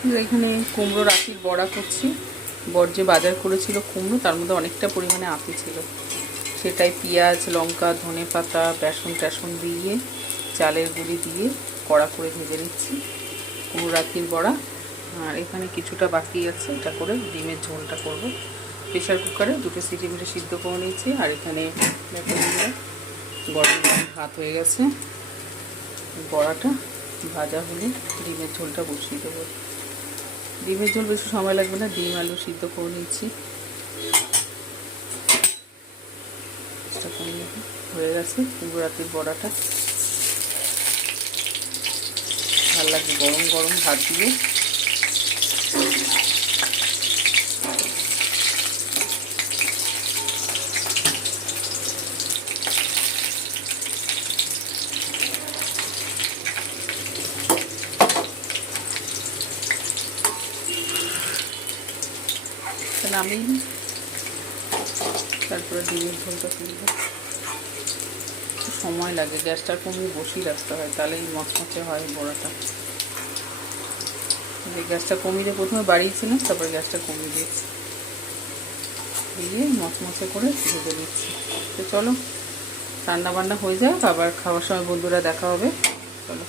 এখানে কুমড়ো রাখির বড়া করছি। বর যে বাজার করেছিল কুমড়ো, তার মধ্যে অনেকটা পরিমাণে আঁতি ছিল, সেটাই পেঁয়াজ, লঙ্কা, ধনে পাতা, বেসন টেসন দিয়ে, চালের গুঁড়ি দিয়ে কড়া করে ভেজে নিচ্ছি কুমড়ো রাখির বড়া। আর এখানে কিছুটা বাকি আছে, এটা করে ডিমের ঝোলটা করব। প্রেশার কুকারে 2 সিটি মিলে সিদ্ধ করে নিয়েছি। আর এখানে গরম ভাত হয়ে গেছে, বড়াটা ভাজা হলে ডিমের ঝোলটা বসিয়ে দেবো। ডিমের ঝোল বেশি সময় লাগবে না, ডিম আলু সিদ্ধ করে নিচ্ছি। হয়ে গেছে কুমড়ো রাখির বড়াটা। ভালো লাগে গরম গরম ভাত দিয়ে। নামিয়ে তারপরে ডিমের ঝোলটা তুলব। সময় লাগে, গ্যাসটা কমিয়ে বসিয়ে রাখতে হয়, তাহলেই মচমচে হয় বড়াটা। গ্যাসটা কমিয়ে প্রথমে বাড়িয়েছিলাম, তারপরে গ্যাসটা কমিয়ে দিয়েছি, দিয়ে মচমচে করে ভেজে দিচ্ছি। তো চলো রান্না বান্না হয়ে যাক, আবার খাওয়ার সময় বন্ধুরা দেখা হবে। চলো।